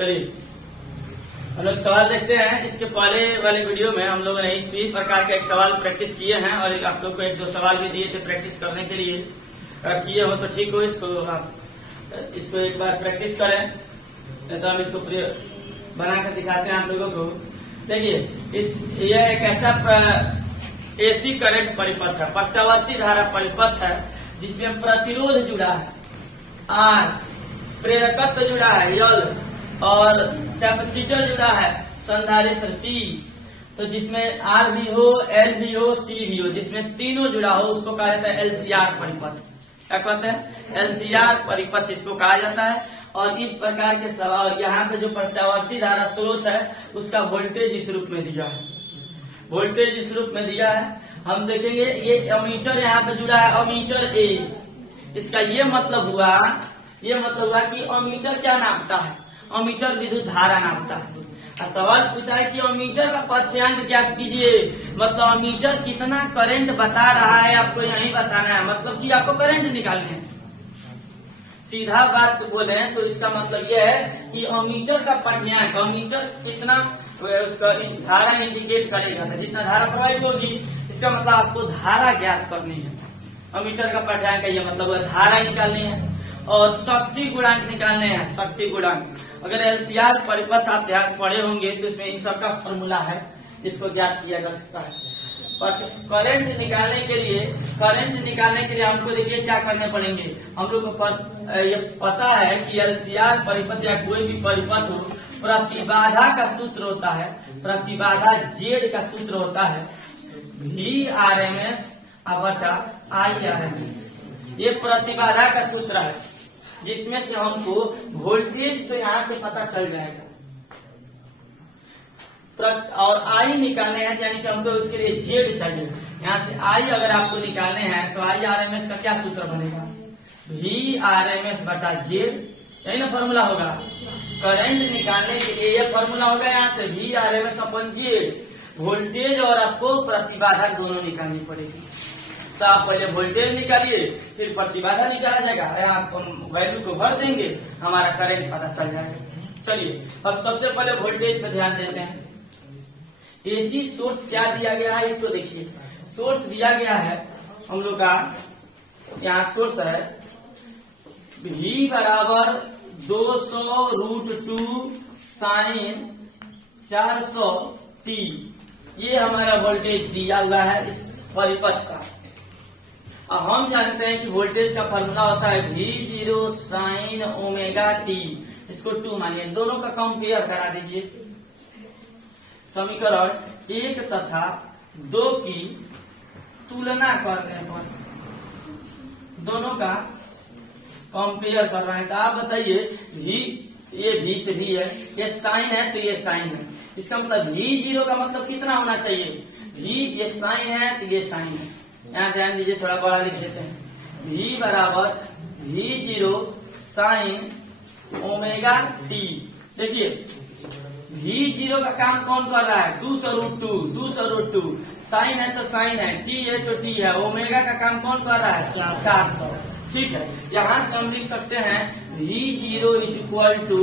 चलिए हम लोग सवाल देखते हैं। इसके पहले वाले वीडियो में हम लोगों ने इसी प्रकार के एक सवाल प्रैक्टिस किए हैं और आप लोग को एक दो सवाल भी दिए थे प्रैक्टिस करने के लिए। अगर किए हो तो ठीक हो, इसको एक बार प्रैक्टिस करें, नहीं तो हम इसको बना कर दिखाते हैं आप लोगों को। देखिए यह एक ऐसा एसी करंट परिपथ है, प्रत्यावर्ती धारा परिपथ है, जिसमें प्रतिरोध जुड़ा है आर, प्रेरकत्व जुड़ा है यल, और कैपेसिटर जुड़ा है संधारित्र सी। तो जिसमें आर भी हो, एल भी हो, सी भी हो, जिसमें तीनों जुड़ा हो उसको कहा जाता है एलसीआर परिपथ। क्या कहते हैं? एलसीआर परिपथ इसको कहा जाता है। और इस प्रकार के सवाल यहाँ पे जो प्रत्यावर्ती धारा स्रोत है उसका वोल्टेज इस रूप में दिया है, वोल्टेज इस रूप में दिया है। हम देखेंगे ये अमीटर यहाँ पे जुड़ा है, अमीटर ए। इसका ये मतलब हुआ कि अमीटर क्या नापता है? अमीटर विद्युत धारा नापता है। सवाल पूछा है कि अमीटर का पथ्यांक ज्ञात कीजिए, मतलब अमीटर कितना करंट बता रहा है आपको यही बताना है, मतलब कि आपको करंट निकालने हैं। सीधा बात बोले तो इसका मतलब यह है कि अमीटर का पथ्यांक, अमीटर कितना उसका धारा इंडिकेट करेगा, जितना धारा प्रवाहित होगी इसका मतलब आपको धारा ज्ञात करनी है। अमीटर का पथ्यांक का ये मतलब धारा निकालनी है और शक्ति गुणांक निकालने हैं, शक्ति गुणांक। अगर एलसीआर परिपथ आप ध्यान पढ़े होंगे तो इसमें इन सबका फॉर्मूला है जिसको ज्ञात किया जा सकता है। करंट निकालने के लिए हमको देखिए क्या करने पड़ेंगे। हम लोग को ये पता है कि एलसीआर परिपथ या कोई भी परिपथ हो, प्रतिबाधा का सूत्र होता है, प्रतिबाधा जेड का सूत्र होता है VRMS बटा IRMS। ये प्रतिबाधा का सूत्र है जिसमें से हमको वोल्टेज तो यहाँ से पता चल जाएगा और आई निकालने हैं, यानी कि हमको उसके लिए जेड चाहिए। यहाँ से आई अगर आपको निकालने हैं तो IRMS का क्या सूत्र बनेगा? VRMS बटा जेड, यही ना फॉर्मूला होगा। करंट निकालने के लिए यह फॉर्मूला होगा, यहाँ से VRMS अपन जेड। वोल्टेज और आपको प्रतिबाधा दोनों निकालनी पड़ेगी। तो आप पहले वोल्टेज निकालिए फिर प्रतिबाधा निकाला जाएगा, यहाँ वैल्यू को भर देंगे, हमारा करंट पता चल जाएगा। चलिए अब सबसे पहले वोल्टेज पे ध्यान देते हैं। एसी सोर्स क्या दिया गया है इसको देखिए। सोर्स दिया गया है हम लोग का, यहाँ सोर्स है V बराबर 200√2 साइन 400t। ये हमारा वोल्टेज दिया हुआ है इस परिपथ का। अब हम जानते हैं कि वोल्टेज का फॉर्मूला होता है V0 साइन ओमेगा t। इसको 2 मानिए, दोनों का कंपेयर करा दीजिए। समीकरण 1 तथा 2 की तुलना करने पर दोनों का कंपेयर कर रहे हैं। तो आप बताइए ये V से V है, ये साइन है तो ये साइन है, इसका मतलब V0 का मतलब कितना होना चाहिए? V ये साइन है तो ये साइन है। यहाँ ध्यान दीजिए, थोड़ा बड़ा लिख देते हैं। V बराबर V0 साइन ओमेगा t। देखिए V0 का काम कौन कर रहा है? 200√2 साइन है तो साइन है, t है तो t है। ओमेगा का काम कौन कर रहा है? 400। ठीक है, यहाँ से हम लिख सकते हैं V0 इक्वल टू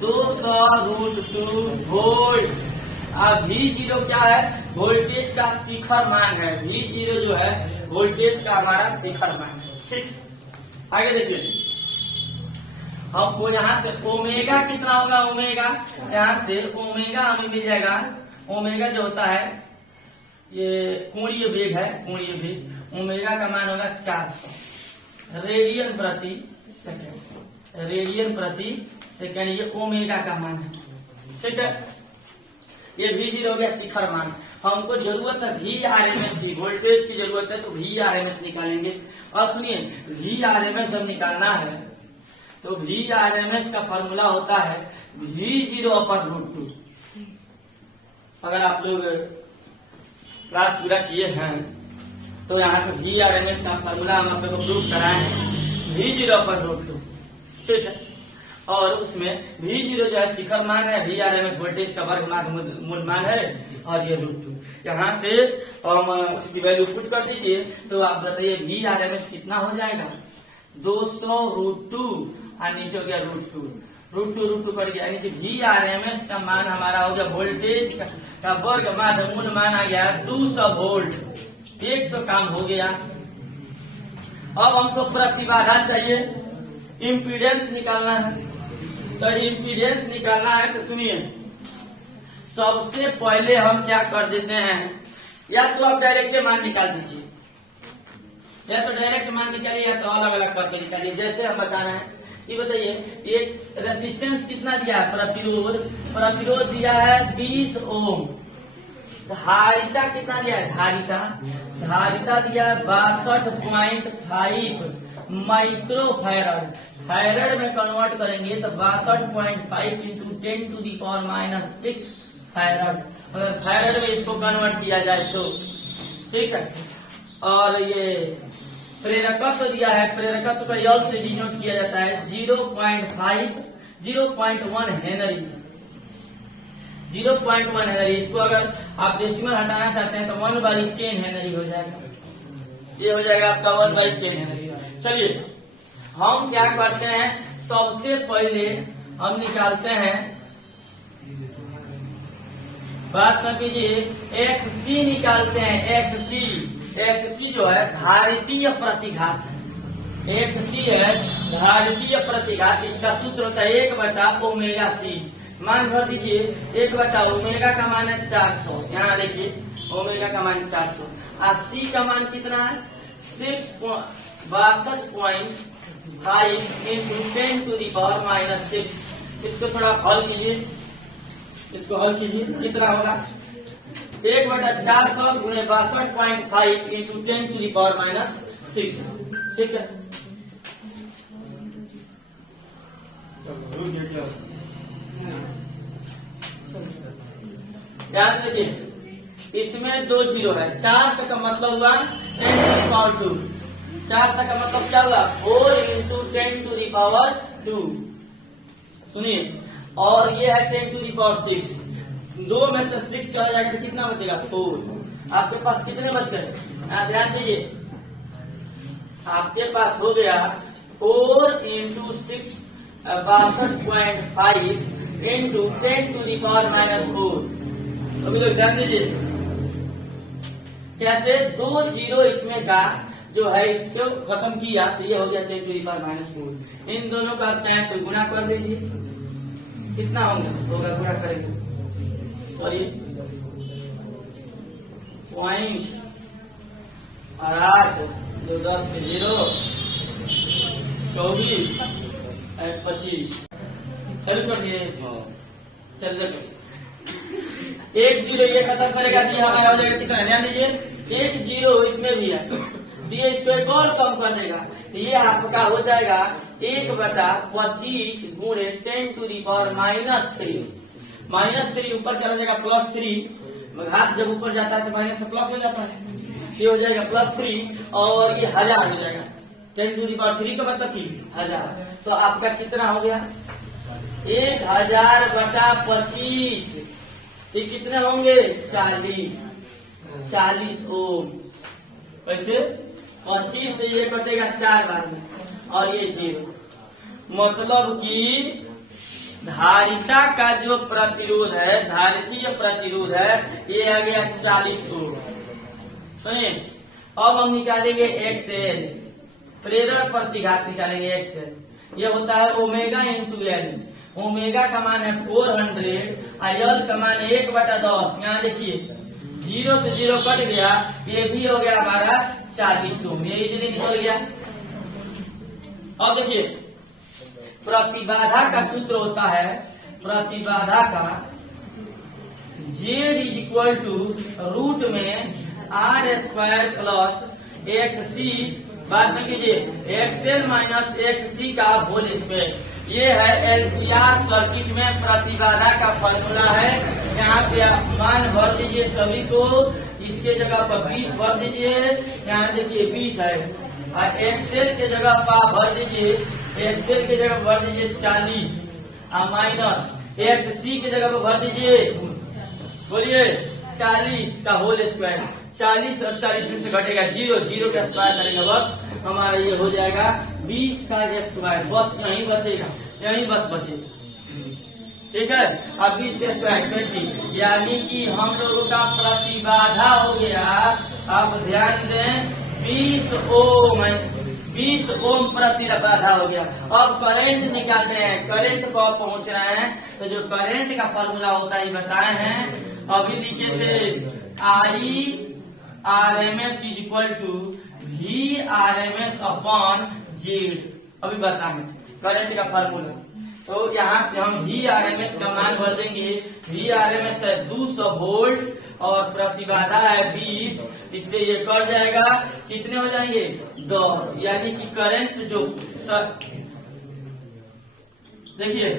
200√2 वोल्ट। अब V0 क्या है? वोल्टेज का शिखर मान है। V0 जो है वोल्टेज का हमारा शिखर मान है। ठीक, आगे देखिए हमको यहाँ से ओमेगा कितना होगा? ओमेगा यहाँ से ओमेगा हमें मिल जाएगा। ओमेगा जो होता है ये कोणीय वेग है, कोणीय वेग। ओमेगा का मान होगा 400 रेडियन प्रति सेकेंड, रेडियन प्रति सेकेंड। ये ओमेगा का मान है। ठीक है, ये V0 हो गया शिखर मान। हमको जरूरत है VRMS की, वोल्टेज की जरूरत है तो VRMS निकालेंगे। और सुनिए VRMS जब निकालना है तो VRMS का फॉर्मूला होता है V0/√2। अगर आप लोग क्लास पूरा किए हैं तो यहाँ पे VRMS का फॉर्मूला हम आप लोग को प्रूव कराए हैं V0/√2। ठीक है, और उसमें V0 जो है शिखर मान है, VRMS वोल्टेज का वर्ग मूल मान है, और ये √2। यहाँ से हम उसकी वैल्यू पुट कर दीजिए तो आप बताइए VRMS कितना हो जाएगा? 200√2 और नीचे हो गया √2। √2 कट गया, यानी कि VRMS का मान हमारा हो गया वोल्टेज का वर्ग मूल मान आ गया 200 वोल्ट। एक तो काम हो गया। अब हमको प्रतिबाधा चाहिए, इम्पीडेंस निकालना है। तो इम्पीडेंस निकालना है तो सुनिए, सबसे पहले हम क्या कर देते हैं, या तो आप डायरेक्ट मान निकाल दीजिए, या तो डायरेक्ट मान निकालिए, या तो अलग अलग करके निकालिए। जैसे हम बताना है, ये बताइए, एक रेसिस्टेंस कितना दिया है, प्रतिरोध दिया है 20 ओम। धारिता कितना दिया है, धारिता दिया है 62.5 माइक्रोफैरड। फैरड में कन्वर्ट करेंगे तो 62.5 इंटू 10⁻⁶ फैरड, अगर फैरड में इसको कन्वर्ट किया जाए तो ठीक है। और ये प्रेरकत्व दिया है, प्रेरकत्व का योग से डिनोट किया जाता है 0.1 हेनरी। 0.1 हेनरी, इसको अगर आप डेसिमल हटाना चाहते हैं तो 1/10 हेनरी हो जाएगा। ये हो जाएगा आपका 1/10 हेनरी। चलिए हम क्या करते हैं, सबसे पहले हम निकालते हैं, बात कर लीजिए, XC निकालते हैं। XC जो है धारितीय प्रतिघात है, XC है धारितीय प्रतिघात। इसका सूत्र होता है 1/ωc। मान भर दीजिए, 1/ω का मान है 400। यहाँ देखिए ओमेगा का मान 400 और C का मान कितना है 62.5 इंटू 10⁻⁶। इसको थोड़ा हल कीजिए, इसको हल कीजिए, कितना होगा 1/400 गुणे 62.5 इंटू 10⁻⁶। ठीक है, ध्यान से देखिए, इसमें 2 जीरो है, 400 का मतलब हुआ 10⁻²। 400 का मतलब क्या हुआ 4 इंटू 10⁻²। सुनिए, और ये है 10⁻6। 2 में से 6 चला जाएगा तो कितना बचेगा 4। आपके पास कितने बच गए, ध्यान दीजिए, आपके पास हो गया 4 इंटू 6 62.5 इंटू 10⁻⁴। अभी लोग ध्यान दीजिए, कैसे 2 जीरो इसमें का जो है इसको खत्म किया तो ये हो गया 10⁻⁴। इन दोनों का आप चाहे तो गुणा कर लीजिए, कितना होगा गुणा करेंगे, सॉरी 0.8 2 10 के 0 24 25। चल करिए, चल एक जीरो ये खत्म करेगा कि हमारा हो जाएगा कितना, ध्यान दीजिए 1 जीरो इसमें भी है, ये इसको एक और कम कर देगा, ये आपका हो जाएगा 1/25 गुणे 10⁻⁻3। -3 ऊपर चला जाएगा +3, घात जब ऊपर जाता है तो माइनस से प्लस हो जाता है, ये हो जाएगा +3 और ये 1000 हो जाएगा। 10⁻³ का मतलब कि 1000। तो आपका कितना हो गया 1000/25, ये कितने होंगे 40 ओम। वैसे 25 से ये कटेगा 4 बार में और ये 0, मतलब कि धारिता का जो प्रतिरोध है, धारितीय प्रतिरोध है, ये आ गया 40 ओम। सुनिए, अब हम निकालेंगे XL, प्रेरण प्रतिघात निकालेंगे XL। ये होता है ओमेगा इंटू L। ओमेगा का मान है 400 और L का मान 1/10। यहाँ देखिए 0 से 0 कट गया, ये भी हो गया हमारा 40 ओम, ये इजीली निकल गया। अब देखिए प्रतिबाधा का सूत्र होता है, प्रतिबाधा का Z √ में R² प्लस XC, बात में कीजिए XL माइनस XC का होल स्क्वायर। ये है LCR सर्किट में प्रतिबाधा का फॉर्मूला है। यहाँ पे मान भर दीजिए सभी को, इसके जगह पर 20 भर दीजिए, यहाँ देखिए 20 है, और XL के जगह पर भर दीजिए, XL के जगह भर दीजिए 40 और माइनस XC के जगह पर भर दीजिए, बोलिए 40 का होल स्क्वायर। 40 और 40 में से घटेगा 0, 0 का स्क्वायर करेगा, बस हमारा ये हो जाएगा 20 का स्क्वायर, बस यही बचेगा, यही बस बचे। ठीक है। अब 20 के स्क्वायर 20, यानी कि हम लोगों का प्रतिबाधा हो गया, अब ध्यान दें 20 ओम, 20 ओम प्रतिबाधा हो गया। अब करंट निकालते हैं, करंट को पहुंच रहे हैं, तो जो करंट का फॉर्मूला होता है बताए हैं, अभी लिखे थे I RMS is equal to VRMS upon Z. अभी बताएं करंट का फॉर्मूला, तो यहाँ से हम VRMS का मान भर देंगे। VRMS है 200 वोल्ट और प्रतिबाधा है 20, इससे ये कट जाएगा, कितने हो जाएंगे 10, यानी कि करंट जो देखिए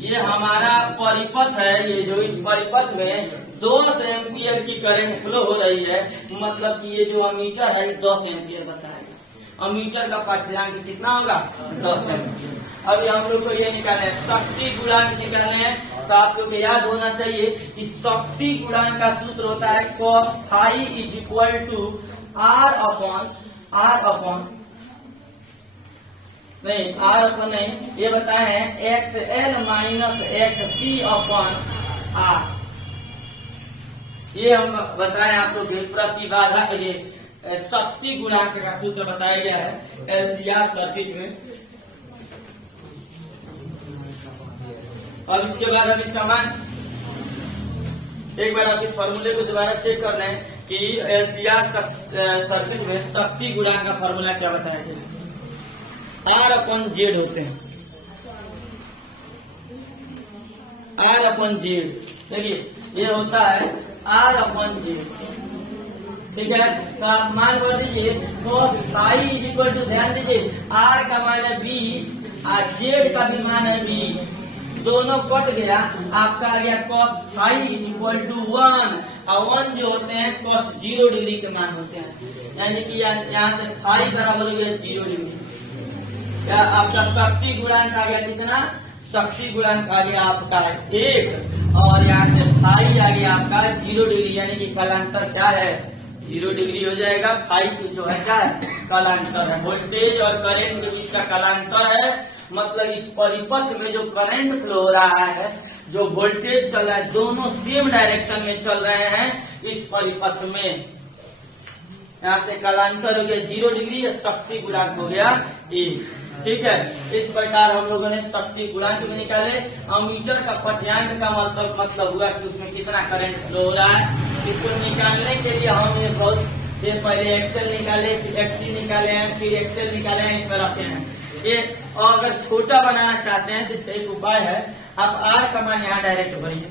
ये हमारा परिपथ है, ये जो इस परिपथ में 10 एम्पियर की करंट फ्लो हो रही है, मतलब कि ये जो अमीटर है 10 एम्पियर बताएगा। अमीटर का पाठ्यांक कितना होगा 10 एम्पियर। अभी हम लोग को ये निकालना है, शक्ति गुणांक निकालने हैं, तो आप लोग को याद होना चाहिए कि शक्ति गुणांक का सूत्र होता है cos phi is equal to R upon नहीं, ये बताए हैं XL minus XC upon R। ये हम बताए आप लोग प्रतिबाधा के लिए शक्ति गुणांक का सूत्र बताया गया है LCR सर्किट में। अब इसके बाद हम इसका मान एक बार आप इस फॉर्मूले को दोबारा चेक कर लें कि LCR सर्किट में शक्ति गुणांक का फॉर्मूला क्या बताया गया। R अपॉन जेड होते हैं, R अपॉन जेड, देखिए ये होता है R अपॉन जेड, ठीक है। तो आप मान कर दीजिए cos phi is equal to, ध्यान दीजिए R का मान है 20 और जेड का भी मान है 20, दोनों कट गया, आपका आ गया cos phi is equal to 1, और 1 जो होते हैं cos 0 डिग्री के मान होते हैं, यानी कि यहाँ से फाई बराबर हो गया 0 डिग्री। क्या आपका शक्ति गुणांक आ गया कितना, शक्ति गुणांक आ गया आपका 1, और यहाँ से फाई आ गया आपका 0 डिग्री, यानी कि कालांतर क्या है 0 डिग्री हो जाएगा। फाई जो है क्या है कालांतर है, वोल्टेज और करंट के बीच का कालांतर है, मतलब इस परिपथ में जो करंट फ्लो हो रहा है, जो वोल्टेज चल रहा है, दोनों सेम डायरेक्शन में चल रहे हैं इस परिपथ में। यहाँ से कालांतर हो गया 0 डिग्री, शक्ति गुणांक हो गया 1, ठीक है। इस प्रकार हम लोगों ने शक्ति गुणांक भी निकाले। अमीटर का पाठ्यांक का मतलब हुआ कि उसमें कितना करंट फ्लो हो रहा है। इसको निकालने के लिए हम ये पहले एक्सेल निकाले, फिर एक्सी निकाले हैं, फिर एक्सेल निकाले हैं, इसमें रखे हैं ये। और अगर छोटा बनाना चाहते हैं तो इसका एक उपाय है, आप R का मान यहाँ डायरेक्ट भरिए,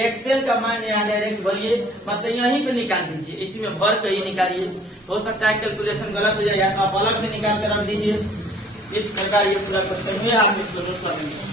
एक्सेल का मान यहाँ डायरेक्ट भरिए, मतलब यहीं पे निकाल दीजिए, इसी में भर कर ही निकालिए। हो सकता है कैलकुलेशन गलत हो जाए, तो आप अलग से निकाल कर रख दीजिए। इस प्रकार ये पूरा क्वेश्चन है, आप इसको नोट कर लीजिए।